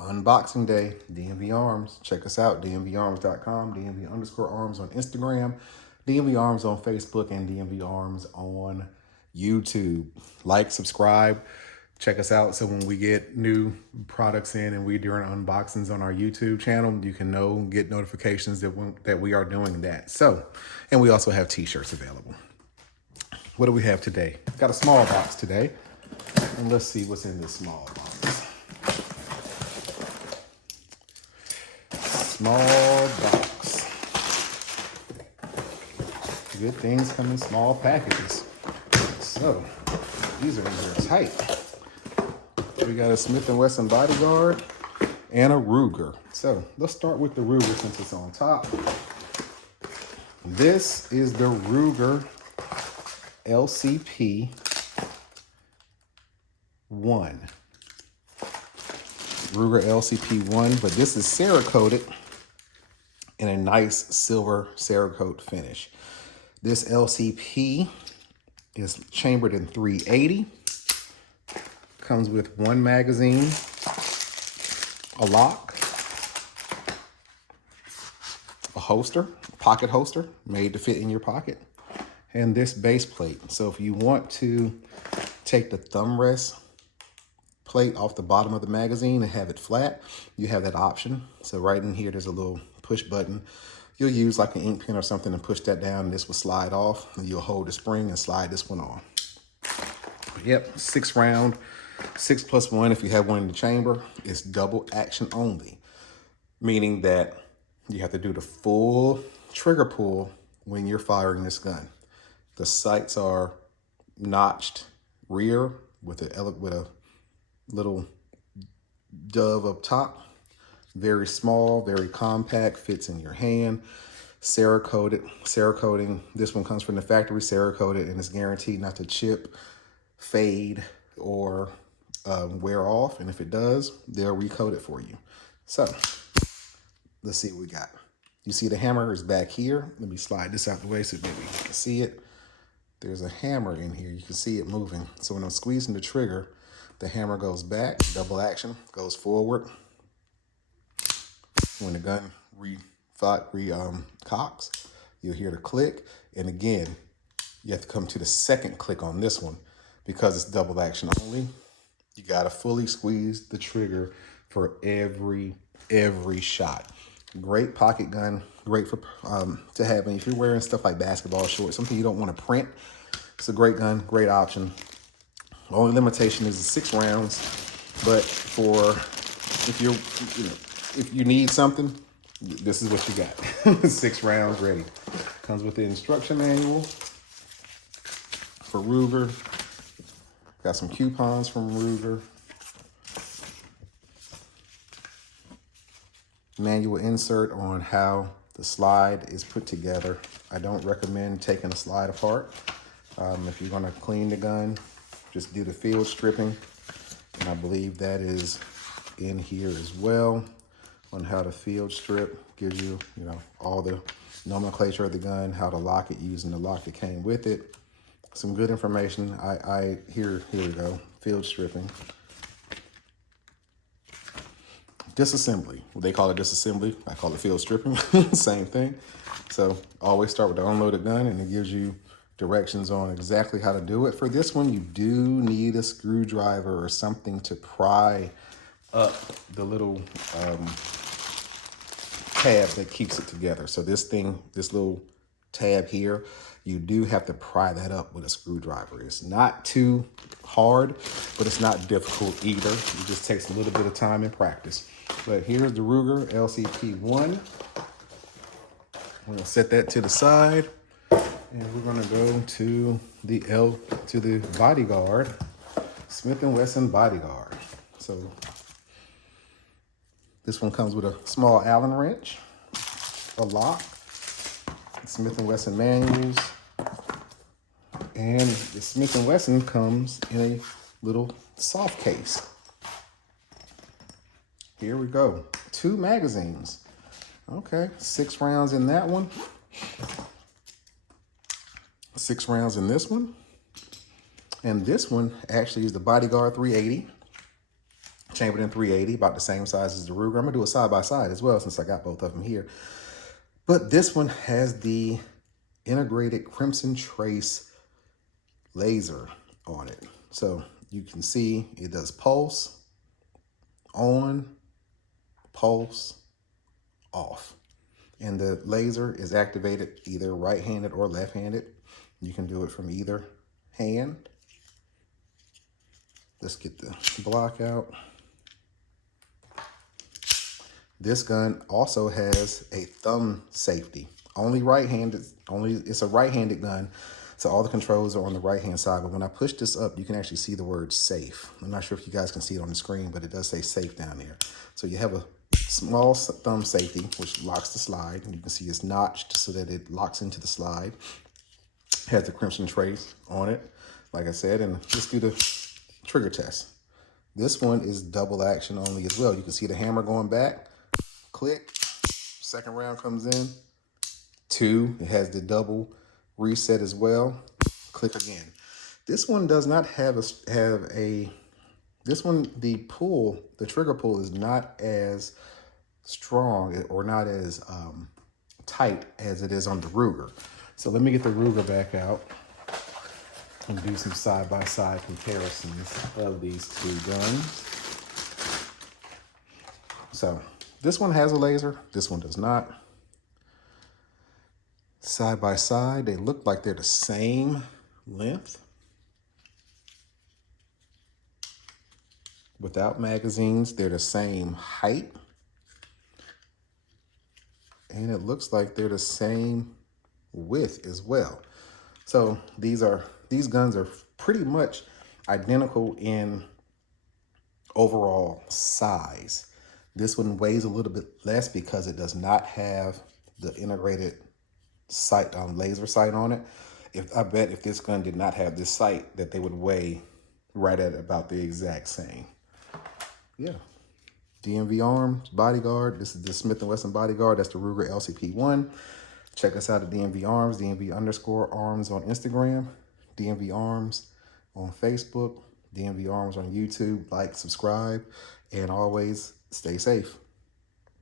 Unboxing day, DMV Arms. Check us out, dmvarms.com, DMV_arms on Instagram, DMV Arms on Facebook, and DMV Arms on YouTube. Like, subscribe, check us out so when we get new products in and we doing unboxings on our YouTube channel, you can get notifications that we are doing that. So, and we also have t-shirts available. What do we have today? Got a small box today, and let's see what's in this small box. Small box. Good things come in small packages. So these are in here tight. We got a Smith & Wesson Bodyguard and a Ruger. So let's start with the Ruger since it's on top. This is the Ruger LCP 1. Ruger LCP 1, but this is Cerakoted in a nice silver Cerakote finish. This LCP is chambered in 380. Comes with one magazine, a lock, a holster, pocket holster made to fit in your pocket, and this base plate. So if you want to take the thumb rest plate off the bottom of the magazine and have it flat, you have that option. So right in here, there's a little push button. You'll use like an ink pen or something and push that down, and this will slide off, and you'll hold the spring and slide this one on. Yep, 6 round, 6+1 if you have one in the chamber. It's double action only, meaning that you have to do the full trigger pull when you're firing this gun. The sights are notched rear with a little dove up top. Very small, very compact, fits in your hand. Cerakoting. This one comes from the factory, Cerakoted, and it's guaranteed not to chip, fade, or wear off. And if it does, they'll recoat it for you. So let's see what we got. You see the hammer is back here. Let me slide this out the way so maybe you can see it. There's a hammer in here. You can see it moving. So when I'm squeezing the trigger, the hammer goes back, double action, goes forward. When the gun cocks, you'll hear the click. And again, you have to come to the second click on this one because it's double action only. You gotta fully squeeze the trigger for every shot. Great pocket gun, great for to have. And if you're wearing stuff like basketball shorts, something you don't want to print, it's a great gun, great option. The only limitation is the 6 rounds, but if you need something, this is what you got. 6 rounds ready. Comes with the instruction manual for Ruger. Got some coupons from Ruger. Manual insert on how the slide is put together. I don't recommend taking a slide apart. If you're gonna clean the gun, just do the field stripping. And I believe that is in here as well on how to field strip. Gives you, all the nomenclature of the gun, how to lock it using the lock that came with it. Some good information. Here we go. Field stripping. Disassembly. They call it disassembly. I call it field stripping. Same thing. So always start with the unloaded gun, and it gives you directions on exactly how to do it. For this one, you do need a screwdriver or something to pry up the little tab that keeps it together. So this little tab here, you do have to pry that up with a screwdriver. It's not too hard, but it's not difficult either. It just takes a little bit of time and practice. But here's the Ruger LCP 1. I'm gonna set that to the side, and we're gonna go to the Bodyguard, Smith & Wesson Bodyguard. So this one comes with a small Allen wrench, a lock, Smith & Wesson manuals, and the Smith & Wesson comes in a little soft case. Here we go. 2 magazines. Okay, 6 rounds in that one. 6 rounds in this one. And this one actually is the Bodyguard 380. chambered in 380, about the same size as the Ruger. I'm gonna do a side by side as well since I got both of them here. But this one has the integrated Crimson Trace laser on it. So you can see it does pulse, on, pulse, off. And the laser is activated either right-handed or left-handed. You can do it from either hand. Let's get the block out. This gun also has a thumb safety. Only right-handed, it's a right-handed gun, so all the controls are on the right-hand side. But when I push this up, you can actually see the word safe. I'm not sure if you guys can see it on the screen, but it does say safe down there. So you have a small thumb safety, which locks the slide. And you can see it's notched so that it locks into the slide. It has the Crimson Trace on it, like I said, and let's do the trigger test. This one is double action only as well. You can see the hammer going back, click, second round comes in, 2, it has the double reset as well, click again. This one does not have this one, the trigger pull is not as strong or not as tight as it is on the Ruger. So let me get the Ruger back out and do some side-by-side comparisons of these two guns. So this one has a laser, this one does not. Side by side, they look like they're the same length. Without magazines, they're the same height. And it looks like they're the same width as well. So these guns are pretty much identical in overall size. This one weighs a little bit less because it does not have the integrated sight laser sight on it. I bet if this gun did not have this sight, that they would weigh right at about the exact same. Yeah. DMV Arms Bodyguard. This is the Smith & Wesson Bodyguard. That's the Ruger LCP 1. Check us out at DMV Arms, DMV_Arms on Instagram, DMV Arms on Facebook, DMV Arms on YouTube. Like, subscribe, and always stay safe.